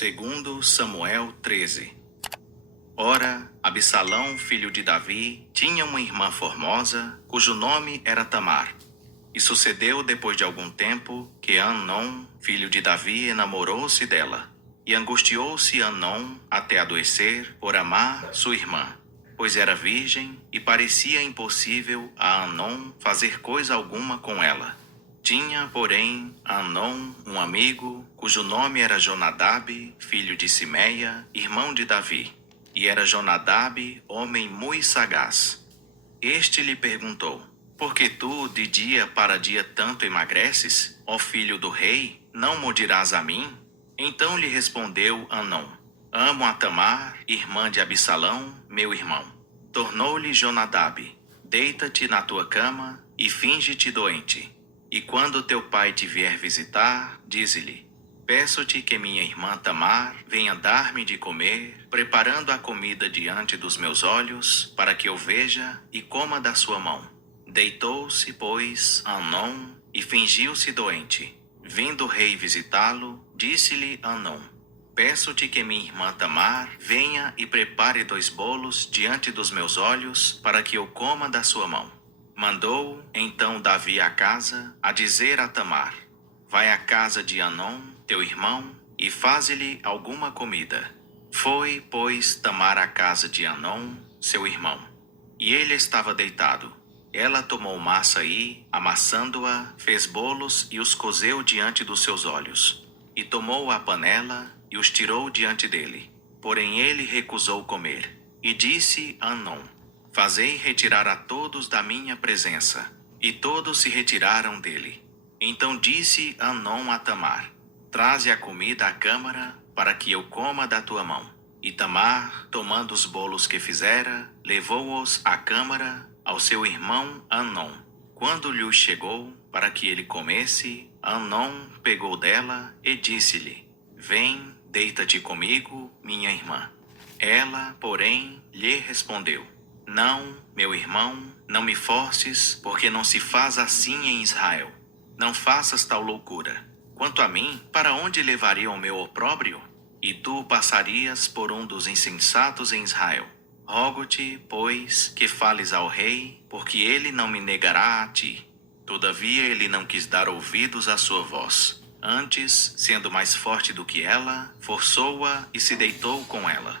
Segundo Samuel 13. Ora, Absalão, filho de Davi, tinha uma irmã formosa, cujo nome era Tamar. E sucedeu depois de algum tempo que Amnon, filho de Davi, enamorou-se dela. E angustiou-se Amnon até adoecer por amar sua irmã, pois era virgem e parecia impossível a Amnon fazer coisa alguma com ela. Tinha, porém, Amnon um amigo, cujo nome era Jonadab, filho de Simeia, irmão de Davi. E era Jonadab homem muito sagaz. Este lhe perguntou: por que tu, de dia para dia, tanto emagreces, ó filho do rei? Não me dirás a mim? Então lhe respondeu Amnon: amo a Tamar, irmã de Absalão, meu irmão. Tornou-lhe Jonadab: deita-te na tua cama e finge-te doente. E quando teu pai te vier visitar, dize-lhe: peço-te que minha irmã Tamar venha dar-me de comer, preparando a comida diante dos meus olhos, para que eu veja e coma da sua mão. Deitou-se, pois, Amnon e fingiu-se doente. Vindo o rei visitá-lo, disse-lhe Amnon: peço-te que minha irmã Tamar venha e prepare 2 bolos diante dos meus olhos, para que eu coma da sua mão. Mandou então Davi a casa, a dizer a Tamar: vai à casa de Amnon, teu irmão, e faze-lhe alguma comida. Foi, pois, Tamar à casa de Amnon, seu irmão. E ele estava deitado. Ela tomou massa e, amassando-a, fez bolos e os cozeu diante dos seus olhos. E tomou a panela e os tirou diante dele. Porém ele recusou comer. E disse a Amnon: fazei retirar a todos da minha presença. E todos se retiraram dele. Então disse Amnon a Tamar: traze a comida à câmara, para que eu coma da tua mão. E Tamar, tomando os bolos que fizera, levou-os à câmara ao seu irmão Amnon. Quando lhe chegou, para que ele comesse, Amnon pegou dela e disse-lhe: vem, deita-te comigo, minha irmã. Ela, porém, lhe respondeu: não, meu irmão, não me forces, porque não se faz assim em Israel. Não faças tal loucura. Quanto a mim, para onde levaria o meu opróbrio? E tu passarias por um dos insensatos em Israel. Rogo-te, pois, que fales ao rei, porque ele não me negará a ti. Todavia ele não quis dar ouvidos à sua voz. Antes, sendo mais forte do que ela, forçou-a e se deitou com ela.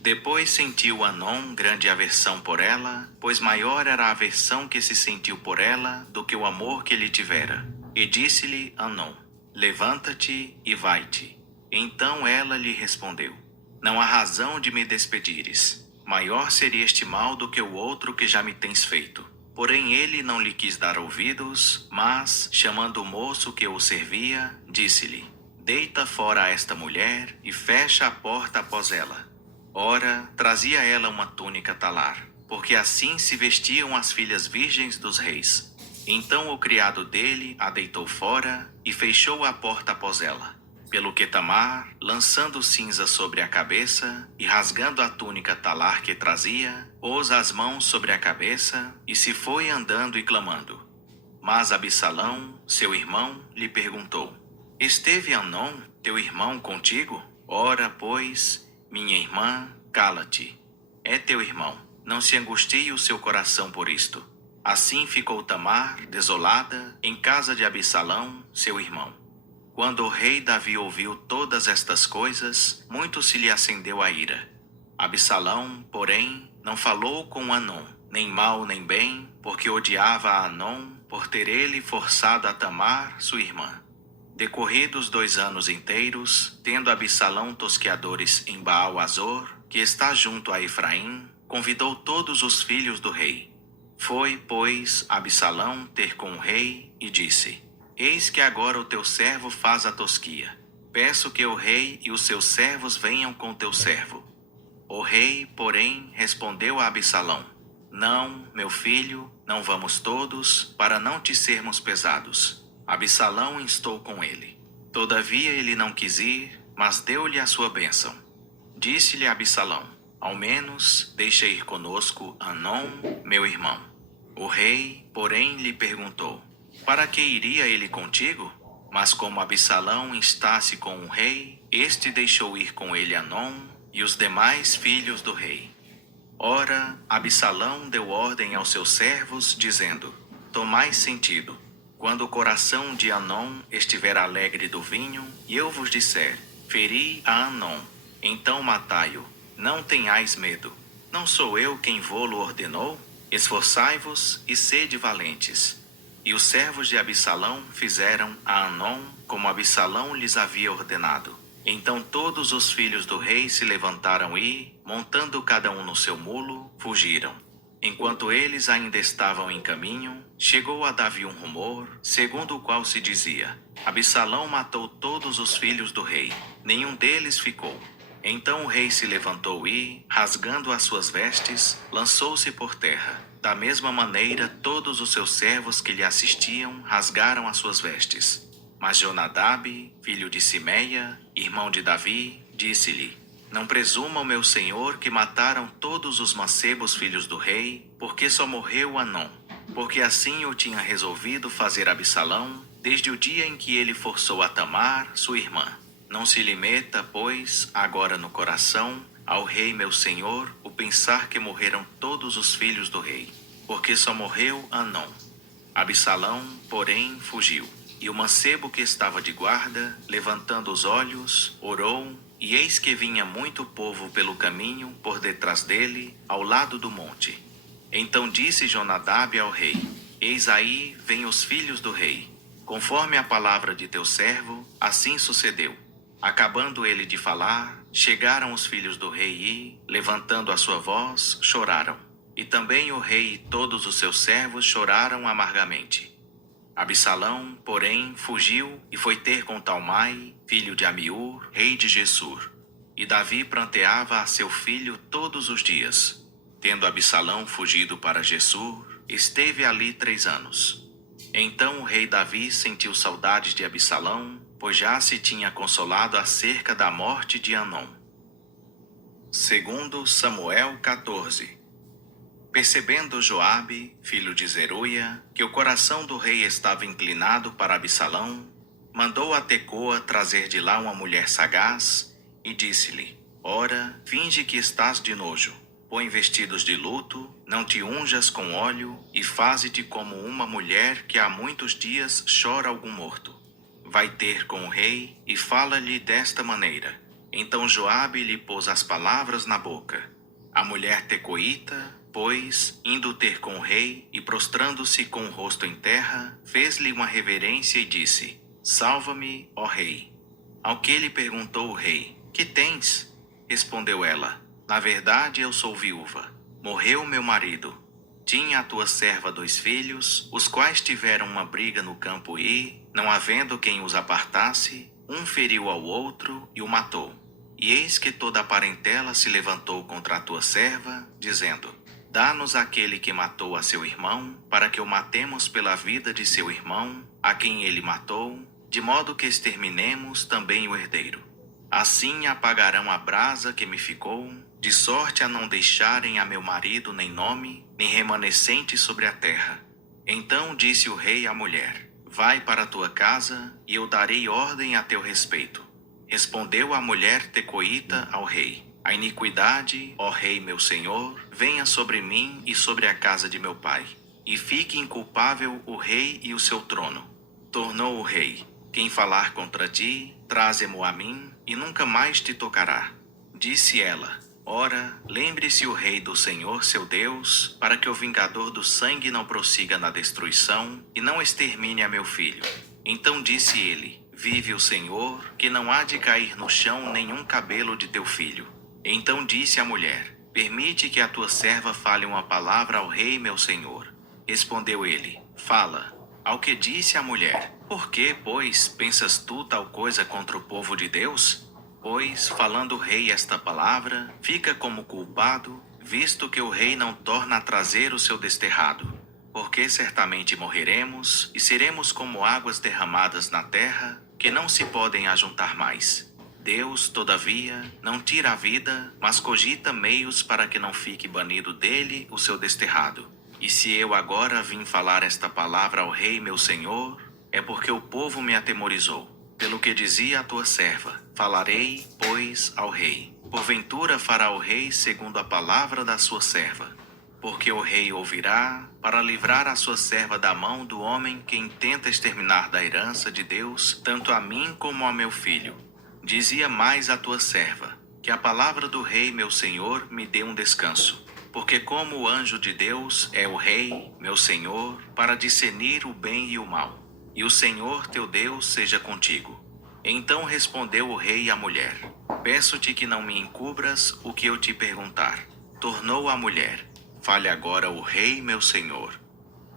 Depois sentiu Amnon grande aversão por ela, pois maior era a aversão que se sentiu por ela do que o amor que lhe tivera. E disse-lhe Amnon: levanta-te e vai-te. Então ela lhe respondeu: não há razão de me despedires. Maior seria este mal do que o outro que já me tens feito. Porém ele não lhe quis dar ouvidos, mas, chamando o moço que o servia, disse-lhe: deita fora esta mulher e fecha a porta após ela. Ora, trazia ela uma túnica talar, porque assim se vestiam as filhas virgens dos reis. Então o criado dele a deitou fora e fechou a porta após ela. Pelo que Tamar, lançando cinza sobre a cabeça e rasgando a túnica talar que trazia, pôs as mãos sobre a cabeça e se foi andando e clamando. Mas Absalão, seu irmão, lhe perguntou: esteve Amnon, teu irmão, contigo? Ora, pois, minha irmã, cala-te. É teu irmão, não se angustie o seu coração por isto. Assim ficou Tamar, desolada, em casa de Absalão, seu irmão. Quando o rei Davi ouviu todas estas coisas, muito se lhe acendeu a ira. Absalão, porém, não falou com Amnon, nem mal nem bem, porque odiava a Amnon por ter ele forçado a Tamar, sua irmã. Decorridos 2 anos inteiros, tendo Absalão tosqueadores em Baal-Azor, que está junto a Efraim, convidou todos os filhos do rei. Foi, pois, Absalão ter com o rei e disse: eis que agora o teu servo faz a tosquia. Peço que o rei e os seus servos venham com teu servo. O rei, porém, respondeu a Absalão: não, meu filho, não vamos todos, para não te sermos pesados. Absalão instou com ele. Todavia ele não quis ir, mas deu-lhe a sua bênção. Disse-lhe Absalão: ao menos deixa ir conosco Amnon, meu irmão. O rei, porém, lhe perguntou: para que iria ele contigo? Mas como Absalão instasse com o rei, este deixou ir com ele Anom e os demais filhos do rei. Ora, Absalão deu ordem aos seus servos, dizendo: Tomai sentido. Quando o coração de Anom estiver alegre do vinho, e eu vos disser: Feri a Anom, então matai-o. Não tenhais medo. Não sou eu quem vô-lo ordenou? Esforçai-vos e sede valentes. E os servos de Absalão fizeram a Anom como Absalão lhes havia ordenado. Então todos os filhos do rei se levantaram e, montando cada um no seu mulo, fugiram. Enquanto eles ainda estavam em caminho, chegou a Davi um rumor, segundo o qual se dizia: Absalão matou todos os filhos do rei, nenhum deles ficou. Então o rei se levantou e, rasgando as suas vestes, lançou-se por terra. Da mesma maneira, todos os seus servos que lhe assistiam rasgaram as suas vestes. Mas Jonadab, filho de Simeia, irmão de Davi, disse-lhe: Não presuma o meu senhor que mataram todos os mancebos filhos do rei, porque só morreu Anom. Porque assim eu tinha resolvido fazer Absalão, desde o dia em que ele forçou a Tamar, sua irmã. Não se lhe meta, pois, agora no coração, ao rei meu senhor, o pensar que morreram todos os filhos do rei, porque só morreu Anom. Absalão, porém, fugiu. E o mancebo que estava de guarda, levantando os olhos, orou, e eis que vinha muito povo pelo caminho, por detrás dele, ao lado do monte. Então disse Jonadab ao rei: Eis aí vêm os filhos do rei. Conforme a palavra de teu servo, assim sucedeu. Acabando ele de falar, chegaram os filhos do rei e, levantando a sua voz, choraram. E também o rei e todos os seus servos choraram amargamente. Absalão, porém, fugiu e foi ter com Talmai, filho de Amiur, rei de Gessur. E Davi pranteava a seu filho todos os dias. Tendo Absalão fugido para Gessur, esteve ali 3 anos. Então o rei Davi sentiu saudades de Absalão, pois já se tinha consolado acerca da morte de Anom. Segundo Samuel 14. Percebendo Joabe, filho de Zeruia, que o coração do rei estava inclinado para Absalão, mandou a Tecoa trazer de lá uma mulher sagaz e disse-lhe: Ora, finge que estás de nojo, põe vestidos de luto, não te unjas com óleo e faze-te como uma mulher que há muitos dias chora algum morto. Vai ter com o rei e fala-lhe desta maneira. Então Joabe lhe pôs as palavras na boca. A mulher tecoíta, pois, indo ter com o rei e prostrando-se com o rosto em terra, fez-lhe uma reverência e disse: Salva-me, ó rei. Ao que lhe perguntou o rei: Que tens? Respondeu ela: Na verdade eu sou viúva. Morreu meu marido. Tinha a tua serva 2 filhos, os quais tiveram uma briga no campo e, não havendo quem os apartasse, um feriu ao outro e o matou. E eis que toda a parentela se levantou contra a tua serva, dizendo: Dá-nos aquele que matou a seu irmão, para que o matemos pela vida de seu irmão, a quem ele matou, de modo que exterminemos também o herdeiro. Assim apagarão a brasa que me ficou, de sorte a não deixarem a meu marido nem nome, nem remanescente sobre a terra. Então disse o rei à mulher: Vai para a tua casa, e eu darei ordem a teu respeito. Respondeu a mulher tecoíta ao rei: A iniquidade, ó rei meu senhor, venha sobre mim e sobre a casa de meu pai, e fique inculpável o rei e o seu trono. Tornou o rei: Quem falar contra ti, traze-mo a mim, e nunca mais te tocará. Disse ela: Ora, lembre-se o rei do Senhor seu Deus, para que o vingador do sangue não prossiga na destruição, e não extermine a meu filho. Então disse ele: Vive o Senhor, que não há de cair no chão nenhum cabelo de teu filho. Então disse a mulher: Permite que a tua serva fale uma palavra ao rei meu senhor. Respondeu ele: Fala. Ao que disse a mulher: Por que, pois, pensas tu tal coisa contra o povo de Deus? Pois, falando o rei esta palavra, fica como culpado, visto que o rei não torna a trazer o seu desterrado. Porque certamente morreremos, e seremos como águas derramadas na terra, que não se podem ajuntar mais. Deus, todavia, não tira a vida, mas cogita meios para que não fique banido dele o seu desterrado. E se eu agora vim falar esta palavra ao rei meu senhor, é porque o povo me atemorizou. Pelo que dizia a tua serva, falarei, pois, ao rei. Porventura fará o rei segundo a palavra da sua serva. Porque o rei ouvirá, para livrar a sua serva da mão do homem que intenta exterminar da herança de Deus, tanto a mim como a meu filho. Dizia mais a tua serva, que a palavra do rei meu senhor me dê um descanso. Porque como o anjo de Deus é o rei, meu senhor, para discernir o bem e o mal. E o Senhor teu Deus seja contigo. Então respondeu o rei à mulher, peço-te que não me encubras o que eu te perguntar. Tornou a mulher, fale agora o rei meu senhor.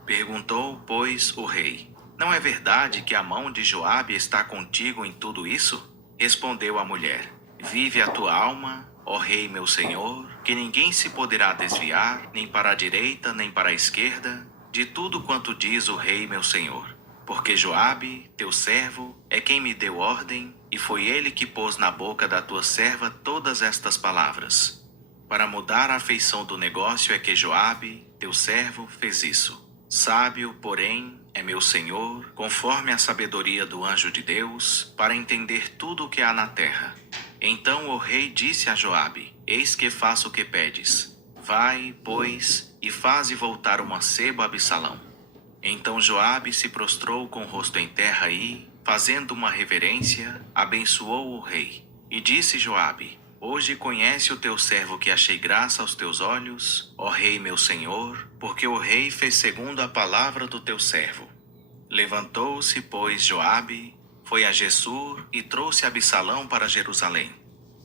Perguntou, pois, o rei, não é verdade que a mão de Joabe está contigo em tudo isso? Respondeu a mulher, vive a tua alma, ó rei meu senhor, que ninguém se poderá desviar, nem para a direita, nem para a esquerda, de tudo quanto diz o rei meu senhor. Porque Joabe, teu servo, é quem me deu ordem, e foi ele que pôs na boca da tua serva todas estas palavras. Para mudar a feição do negócio é que Joabe, teu servo, fez isso. Sábio, porém, é meu senhor, conforme a sabedoria do anjo de Deus, para entender tudo o que há na terra. Então o rei disse a Joabe, eis que faço o que pedes. Vai, pois, e faze voltar o mancebo a Absalão. Então Joabe se prostrou com o rosto em terra e, fazendo uma reverência, abençoou o rei. E disse Joabe, hoje conhece o teu servo que achei graça aos teus olhos, ó rei meu senhor, porque o rei fez segundo a palavra do teu servo. Levantou-se, pois, Joabe, foi a Gessur e trouxe Absalão para Jerusalém.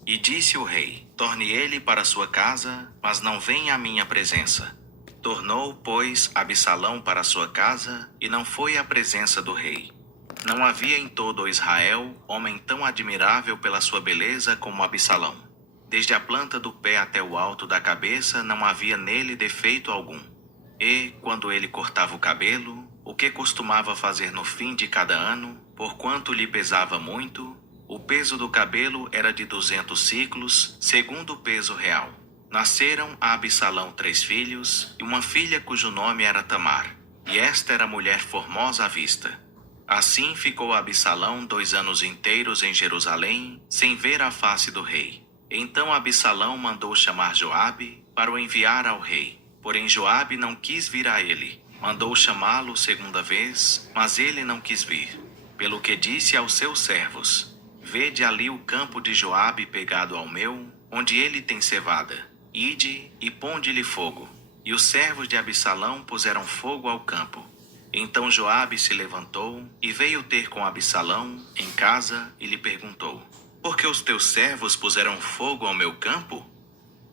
E disse o rei, torne ele para sua casa, mas não venha à minha presença. Tornou, pois, Absalão para sua casa, e não foi à presença do rei. Não havia em todo Israel homem tão admirável pela sua beleza como Absalão. Desde a planta do pé até o alto da cabeça não havia nele defeito algum. E, quando ele cortava o cabelo, o que costumava fazer no fim de cada ano, porquanto lhe pesava muito, o peso do cabelo era de 200 siclos, segundo o peso real. Nasceram a Absalão 3 filhos, e uma filha cujo nome era Tamar, e esta era mulher formosa à vista. Assim ficou Absalão 2 anos inteiros em Jerusalém, sem ver a face do rei. Então Absalão mandou chamar Joabe, para o enviar ao rei. Porém Joabe não quis vir a ele. Mandou chamá-lo segunda vez, mas ele não quis vir. Pelo que disse aos seus servos, vede ali o campo de Joabe pegado ao meu, onde ele tem cevada. Ide e ponde-lhe fogo. E os servos de Absalão puseram fogo ao campo. Então Joabe se levantou e veio ter com Absalão em casa e lhe perguntou, por que os teus servos puseram fogo ao meu campo?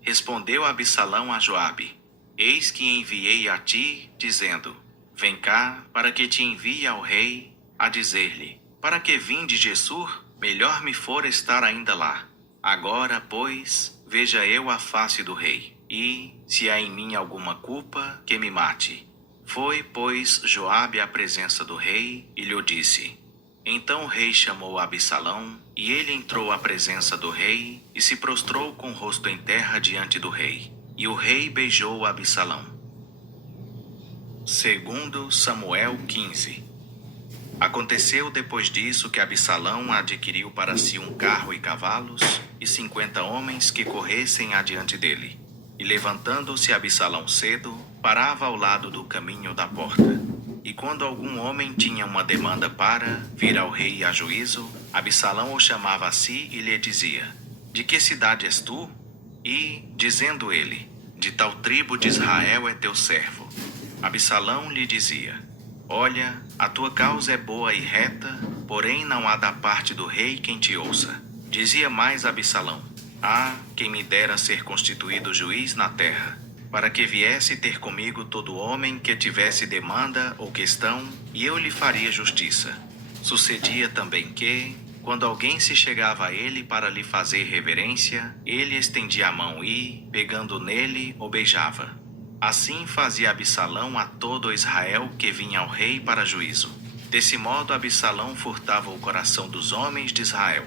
Respondeu Absalão a Joabe, eis que enviei a ti, dizendo, vem cá, para que te envie ao rei, a dizer-lhe, para que vim de Gessur, melhor me for estar ainda lá. Agora, pois, veja eu a face do rei, e, se há em mim alguma culpa, que me mate. Foi, pois, Joabe à presença do rei, e lhe disse. Então o rei chamou Absalão, e ele entrou à presença do rei, e se prostrou com o rosto em terra diante do rei. E o rei beijou Absalão. Segundo Samuel 15. Aconteceu depois disso que Absalão adquiriu para si um carro e cavalos, e 50 homens que corressem adiante dele. E levantando-se Absalão cedo, parava ao lado do caminho da porta. E quando algum homem tinha uma demanda para vir ao rei a juízo, Absalão o chamava a si e lhe dizia, de que cidade és tu? E, dizendo ele, de tal tribo de Israel é teu servo. Absalão lhe dizia, olha, a tua causa é boa e reta, porém não há da parte do rei quem te ouça. Dizia mais Absalão, quem me dera ser constituído juiz na terra, para que viesse ter comigo todo homem que tivesse demanda ou questão, e eu lhe faria justiça. Sucedia também que, quando alguém se chegava a ele para lhe fazer reverência, ele estendia a mão e, pegando nele, o beijava. Assim fazia Absalão a todo Israel que vinha ao rei para juízo. Desse modo Absalão furtava o coração dos homens de Israel.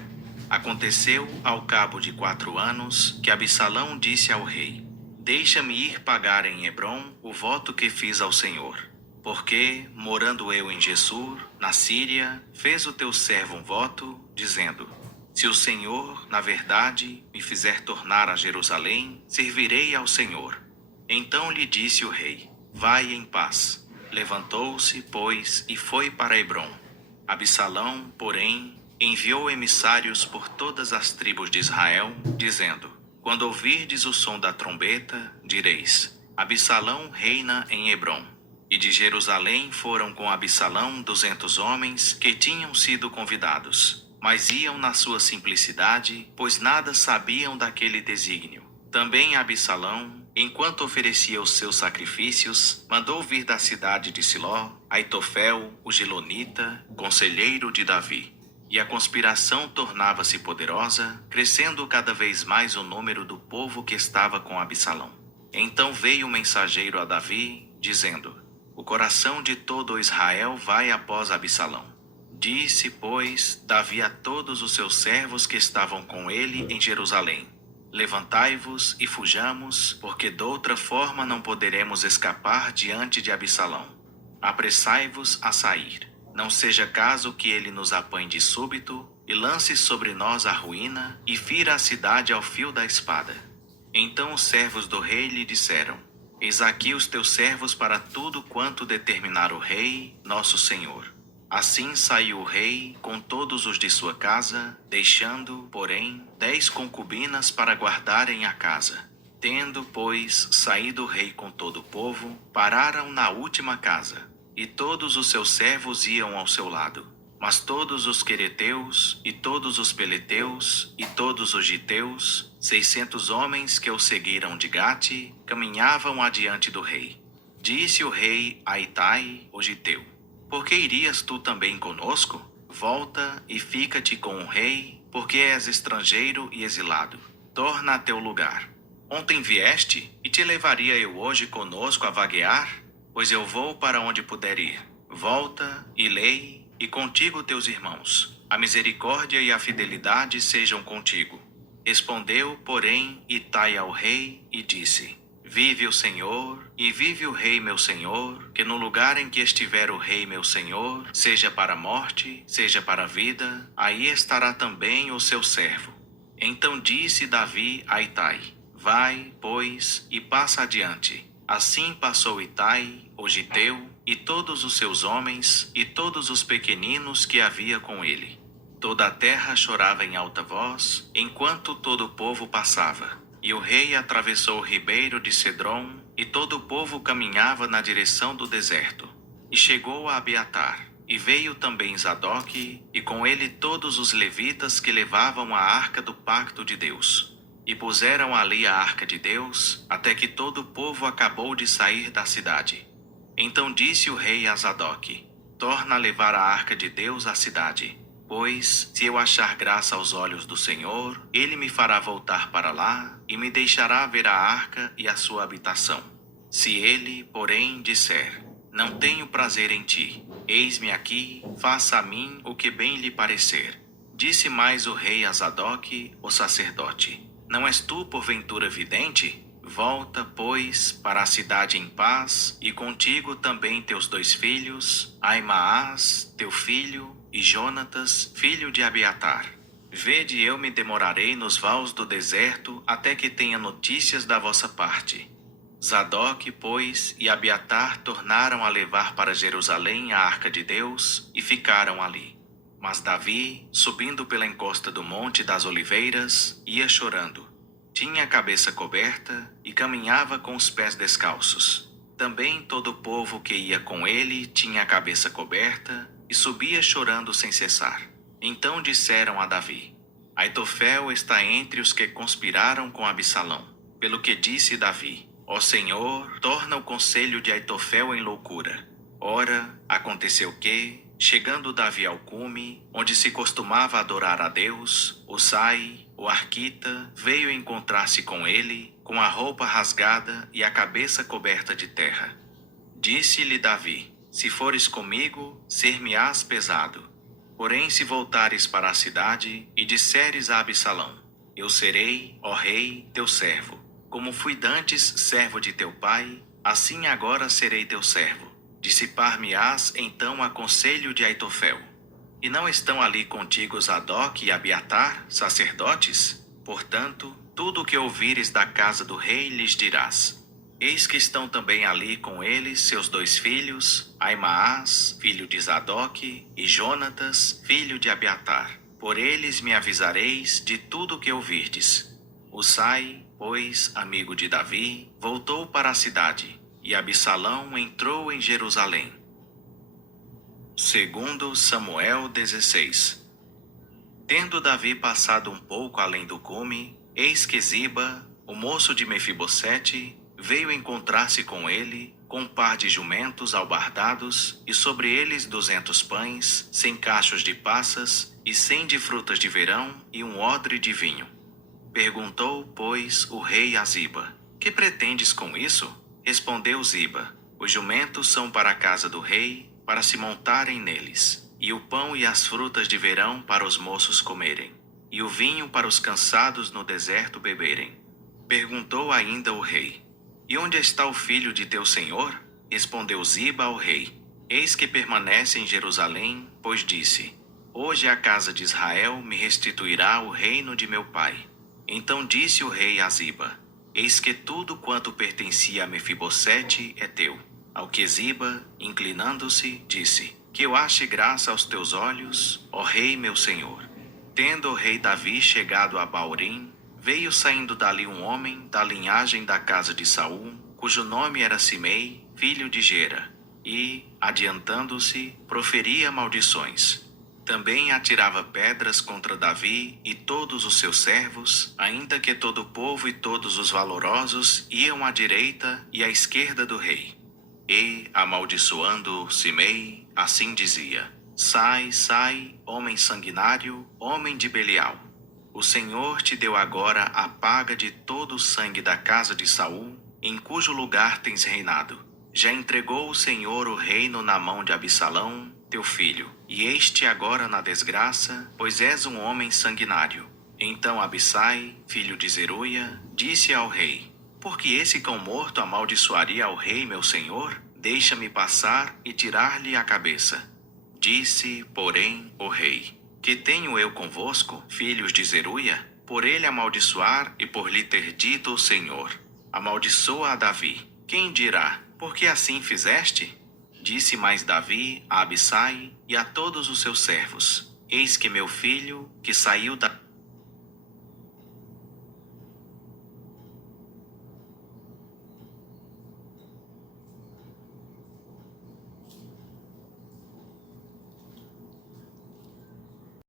Aconteceu, ao cabo de 4 anos, que Absalão disse ao rei, deixa-me ir pagar em Hebrom o voto que fiz ao Senhor. Porque, morando eu em Gessur, Na Síria, fez o teu servo um voto, dizendo: se o Senhor, na verdade, me fizer tornar a Jerusalém, servirei ao Senhor. Então lhe disse o rei: vai em paz. Levantou-se, pois, e foi para Hebrom. Absalão, porém, enviou emissários por todas as tribos de Israel, dizendo: quando ouvirdes o som da trombeta, direis: Absalão reina em Hebrom. E de Jerusalém foram com Absalão 200 homens que tinham sido convidados, mas iam na sua simplicidade, pois nada sabiam daquele desígnio. Também Absalão, enquanto oferecia os seus sacrifícios, mandou vir da cidade de Siló Aitofel, o Gilonita, conselheiro de Davi. E a conspiração tornava-se poderosa, crescendo cada vez mais o número do povo que estava com Absalão. Então veio o mensageiro a Davi, dizendo: o coração de todo Israel vai após Absalão. Disse, pois, Davi a todos os seus servos que estavam com ele em Jerusalém: levantai-vos e fujamos, porque doutra forma não poderemos escapar diante de Absalão. Apressai-vos a sair. Não seja caso que ele nos apanhe de súbito, e lance sobre nós a ruína, e fira a cidade ao fio da espada. Então os servos do rei lhe disseram: eis aqui os teus servos para tudo quanto determinar o rei, nosso senhor. Assim saiu o rei com todos os de sua casa, deixando, porém, 10 concubinas para guardarem a casa. Tendo, pois, saído o rei com todo o povo, pararam na última casa, e todos os seus servos iam ao seu lado. Mas todos os quereteus, e todos os peleteus, e todos os giteus, 600 homens que o seguiram de Gate, caminhavam adiante do rei. Disse o rei a Itai, o giteu: por que irias tu também conosco? Volta e fica-te com o rei, porque és estrangeiro e exilado. Torna a teu lugar. Ontem vieste, e te levaria eu hoje conosco a vaguear? Pois eu vou para onde puder ir. Volta e lei, e contigo teus irmãos. A misericórdia e a fidelidade sejam contigo. Respondeu, porém, Itai ao rei e disse: vive o Senhor, e vive o rei meu senhor, que no lugar em que estiver o rei meu senhor, seja para a morte, seja para a vida, aí estará também o seu servo. Então disse Davi a Itai: vai, pois, e passa adiante. Assim passou Itai, o giteu, e todos os seus homens, e todos os pequeninos que havia com ele. Toda a terra chorava em alta voz, enquanto todo o povo passava. E o rei atravessou o ribeiro de Cedrom, e todo o povo caminhava na direção do deserto. E chegou a Abiatar, e veio também Zadoque, e com ele todos os levitas que levavam a arca do pacto de Deus. E puseram ali a arca de Deus, até que todo o povo acabou de sair da cidade. Então disse o rei a Zadoque: torna a levar a arca de Deus à cidade, pois, se eu achar graça aos olhos do Senhor, ele me fará voltar para lá, e me deixará ver a arca e a sua habitação. Se ele, porém, disser: não tenho prazer em ti, eis-me aqui, faça a mim o que bem lhe parecer. Disse mais o rei a Zadoque, o sacerdote: não és tu porventura vidente? Volta, pois, para a cidade em paz, e contigo também teus 2 filhos, Aimaas, teu filho, e Jonatas, filho de Abiatar. Vede, eu me demorarei nos vales do deserto, até que tenha notícias da vossa parte. Zadoque, pois, e Abiatar tornaram a levar para Jerusalém a arca de Deus, e ficaram ali. Mas Davi, subindo pela encosta do Monte das Oliveiras, ia chorando. Tinha a cabeça coberta e caminhava com os pés descalços. Também todo o povo que ia com ele tinha a cabeça coberta e subia chorando sem cessar. Então disseram a Davi: Aitofel está entre os que conspiraram com Absalão. Pelo que disse Davi: ó Senhor, torna o conselho de Aitofel em loucura. Ora, aconteceu que, chegando Davi ao cume, onde se costumava adorar a Deus, Usai, o arquita, veio encontrar-se com ele, com a roupa rasgada e a cabeça coberta de terra. Disse-lhe Davi: se fores comigo, ser-me-ás pesado. Porém, se voltares para a cidade e disseres a Absalão: eu serei, ó rei, teu servo. Como fui dantes servo de teu pai, assim agora serei teu servo. Dissipar-me-ás então a conselho de Aitofel. E não estão ali contigo Zadok e Abiatar, sacerdotes? Portanto, tudo o que ouvires da casa do rei lhes dirás. Eis que estão também ali com eles seus 2 filhos, Aimaas, filho de Zadok, e Jonatas, filho de Abiatar. Por eles me avisareis de tudo o que ouvirdes. Usai, pois, amigo de Davi, voltou para a cidade, e Absalão entrou em Jerusalém. Segundo Samuel 16. Tendo Davi passado um pouco além do cume, eis que Ziba, o moço de Mefibosete, veio encontrar-se com ele, com um par de jumentos albardados, e sobre eles 200 pães, 100 cachos de passas, e 100 de frutas de verão, e um odre de vinho. Perguntou, pois, o rei a Ziba: que pretendes com isso? Respondeu Ziba: os jumentos são para a casa do rei, para se montarem neles, e o pão e as frutas de verão para os moços comerem, e o vinho para os cansados no deserto beberem. Perguntou ainda o rei: e onde está o filho de teu senhor? Respondeu Ziba ao rei: eis que permanece em Jerusalém, pois disse: hoje a casa de Israel me restituirá o reino de meu pai. Então disse o rei a Ziba: eis que tudo quanto pertencia a Mefibosete é teu. Ao que Ziba, inclinando-se, disse: que eu ache graça aos teus olhos, ó rei meu senhor. Tendo o rei Davi chegado a Baurim, veio saindo dali um homem da linhagem da casa de Saul, cujo nome era Simei, filho de Gera, e, adiantando-se, proferia maldições. Também atirava pedras contra Davi e todos os seus servos, ainda que todo o povo e todos os valorosos iam à direita e à esquerda do rei. E, amaldiçoando Simei, assim dizia: sai, sai, homem sanguinário, homem de Belial. O Senhor te deu agora a paga de todo o sangue da casa de Saul, em cujo lugar tens reinado. Já entregou o Senhor o reino na mão de Absalão, teu filho, e este agora na desgraça, pois és um homem sanguinário. Então Abissai, filho de Zeruia, disse ao rei: porque esse cão morto amaldiçoaria ao rei meu senhor? Deixa-me passar e tirar-lhe a cabeça. Disse, porém, o rei: que tenho eu convosco, filhos de Zeruia? Por ele amaldiçoar e por lhe ter dito o Senhor: amaldiçoa a Davi. Quem dirá: por que assim fizeste? Disse mais Davi a Abissai e a todos os seus servos: eis que meu filho, que saiu da